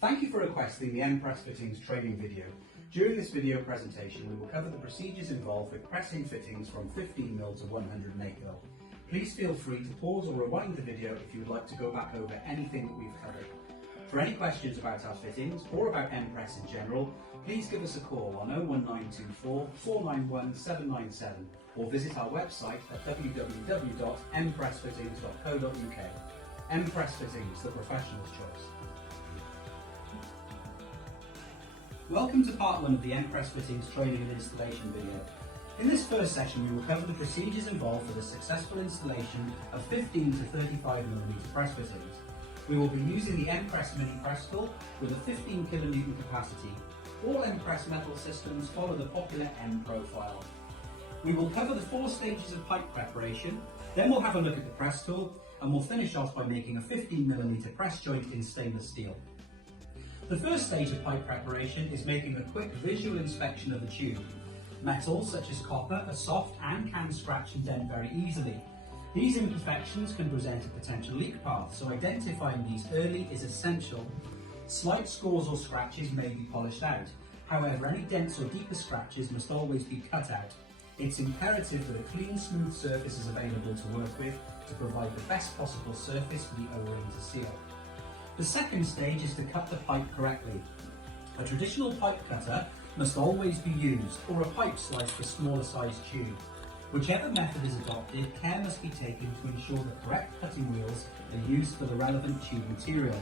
Thank you for requesting the M-Press Fittings training video. During this video presentation, we will cover the procedures involved with pressing fittings from 15mm to 108mm. Please feel free to pause or rewind the video if you would like to go back over anything that we've covered. For any questions about our fittings or about M-Press in general, please give us a call on 01924 491 797 or visit our website at www.mpressfittings.co.uk. M-Press Fittings, the professional's choice. Welcome to part 1 of the M-Press Fittings training and installation video. In this first session we will cover the procedures involved for the successful installation of 15 to 35mm press fittings. We will be using the M-Press Mini Press Tool with a 15 kN capacity. All M-Press metal systems follow the popular M profile. We will cover the 4 stages of pipe preparation, then we'll have a look at the press tool, and we'll finish off by making a 15mm press joint in stainless steel. The first stage of pipe preparation is making a quick visual inspection of the tube. Metals such as copper are soft and can scratch and dent very easily. These imperfections can present a potential leak path, so identifying these early is essential. Slight scores or scratches may be polished out. However, any dents or deeper scratches must always be cut out. It's imperative that a clean, smooth surface is available to work with to provide the best possible surface for the O-ring to seal. The second stage is to cut the pipe correctly. A traditional pipe cutter must always be used, or a pipe slice for smaller sized tube. Whichever method is adopted, care must be taken to ensure the correct cutting wheels are used for the relevant tube material.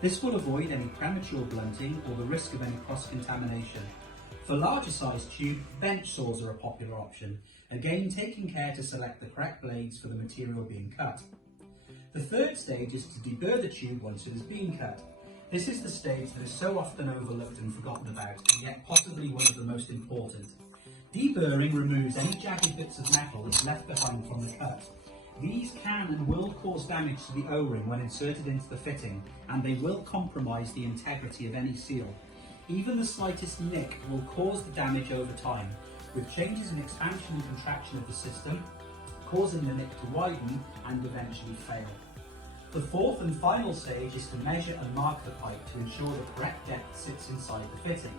This will avoid any premature blunting or the risk of any cross-contamination. For larger sized tube, bench saws are a popular option, again taking care to select the correct blades for the material being cut. The third stage is to deburr the tube once it is being cut. This is the stage that is so often overlooked and forgotten about, and yet possibly one of the most important. Deburring removes any jagged bits of metal that's left behind from the cut. These can and will cause damage to the O-ring when inserted into the fitting, and they will compromise the integrity of any seal. Even the slightest nick will cause the damage over time, with changes in expansion and contraction of the system, causing the nick to widen and eventually fail. The fourth and final stage is to measure and mark the pipe to ensure the correct depth sits inside the fitting.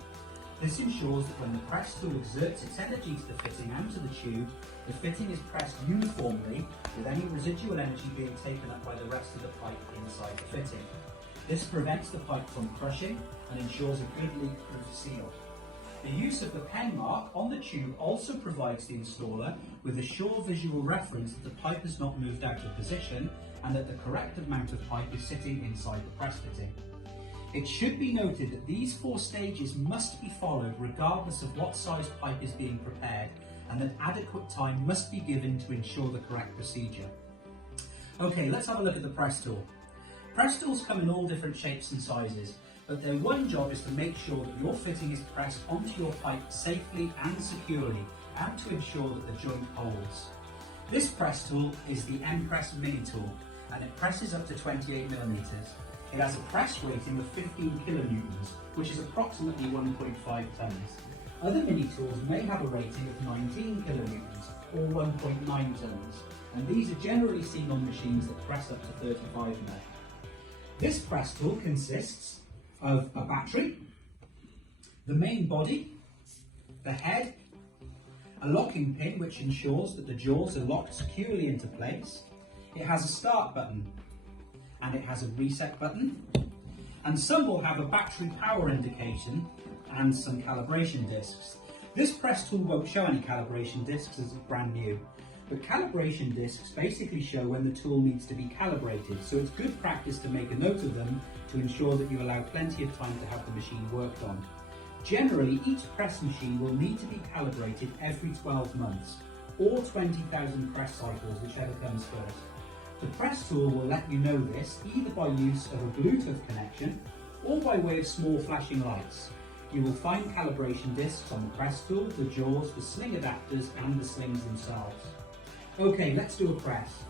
This ensures that when the press tool exerts its energy to the fitting and to the tube, the fitting is pressed uniformly with any residual energy being taken up by the rest of the pipe inside the fitting. This prevents the pipe from crushing and ensures a good leak-proof seal. The use of the pen mark on the tube also provides the installer with a sure visual reference that the pipe has not moved out of position and that the correct amount of pipe is sitting inside the press fitting. It should be noted that these 4 stages must be followed regardless of what size pipe is being prepared, and that adequate time must be given to ensure the correct procedure. Okay, let's have a look at the press tool. Press tools come in all different shapes and sizes, but their one job is to make sure that your fitting is pressed onto your pipe safely and securely, and to ensure that the joint holds. This press tool is the M-Press Mini Tool, and it presses up to 28mm. It has a press rating of 15 kilonewtons, which is approximately 1.5 tons. Other mini tools may have a rating of 19 kilonewtons, or 1.9 tons, and these are generally seen on machines that press up to 35mm. This press tool consists of a battery, the main body, the head, a locking pin which ensures that the jaws are locked securely into place. It has a start button and it has a reset button, and some will have a battery power indication and some calibration discs. This press tool won't show any calibration discs as it's brand new, but calibration discs basically show when the tool needs to be calibrated, so it's good practice to make a note of them to ensure that you allow plenty of time to have the machine worked on. Generally, each press machine will need to be calibrated every 12 months, or 20,000 press cycles, whichever comes first. The press tool will let you know this either by use of a Bluetooth connection or by way of small flashing lights. You will find calibration discs on the press tool, the jaws, the sling adapters and the slings themselves. Okay, let's do a press.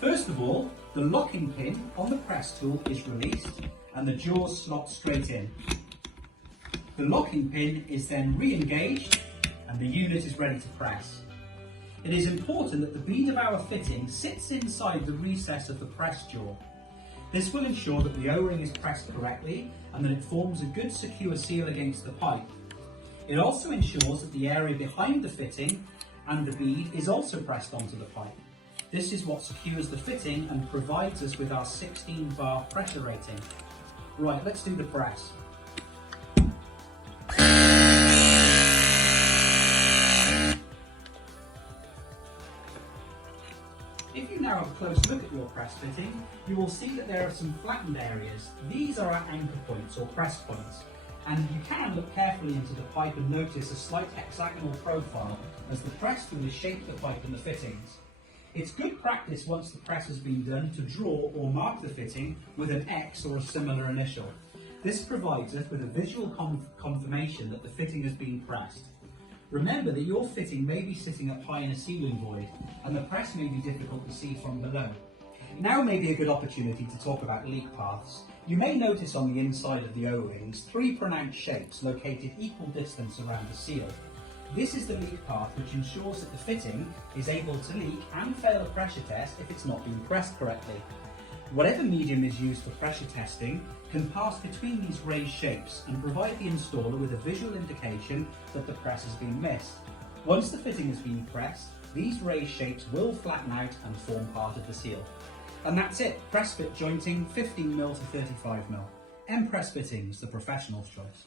First of all, the locking pin on the press tool is released and the jaws slot straight in. The locking pin is then re-engaged and the unit is ready to press. It is important that the bead of our fitting sits inside the recess of the press jaw. This will ensure that the O-ring is pressed correctly and that it forms a good secure seal against the pipe. It also ensures that the area behind the fitting and the bead is also pressed onto the pipe. This is what secures the fitting and provides us with our 16 bar pressure rating. Right, let's do the press. If you now have a close look at your press fitting, you will see that there are some flattened areas. These are our anchor points or press points, and you can look carefully into the pipe and notice a slight hexagonal profile as the press tool has shaped the pipe and the fittings. It's good practice once the press has been done to draw or mark the fitting with an X or a similar initial. This provides us with a visual confirmation that the fitting has been pressed. Remember that your fitting may be sitting up high in a ceiling void and the press may be difficult to see from below. Now may be a good opportunity to talk about leak paths. You may notice on the inside of the O-rings 3 pronounced shapes located equal distance around the seal. This is the leak path which ensures that the fitting is able to leak and fail a pressure test if it's not being pressed correctly. Whatever medium is used for pressure testing can pass between these raised shapes and provide the installer with a visual indication that the press has been missed. Once the fitting has been pressed, these raised shapes will flatten out and form part of the seal. And that's it, press fit jointing 15mm to 35mm. M Press Fittings, the professional's choice.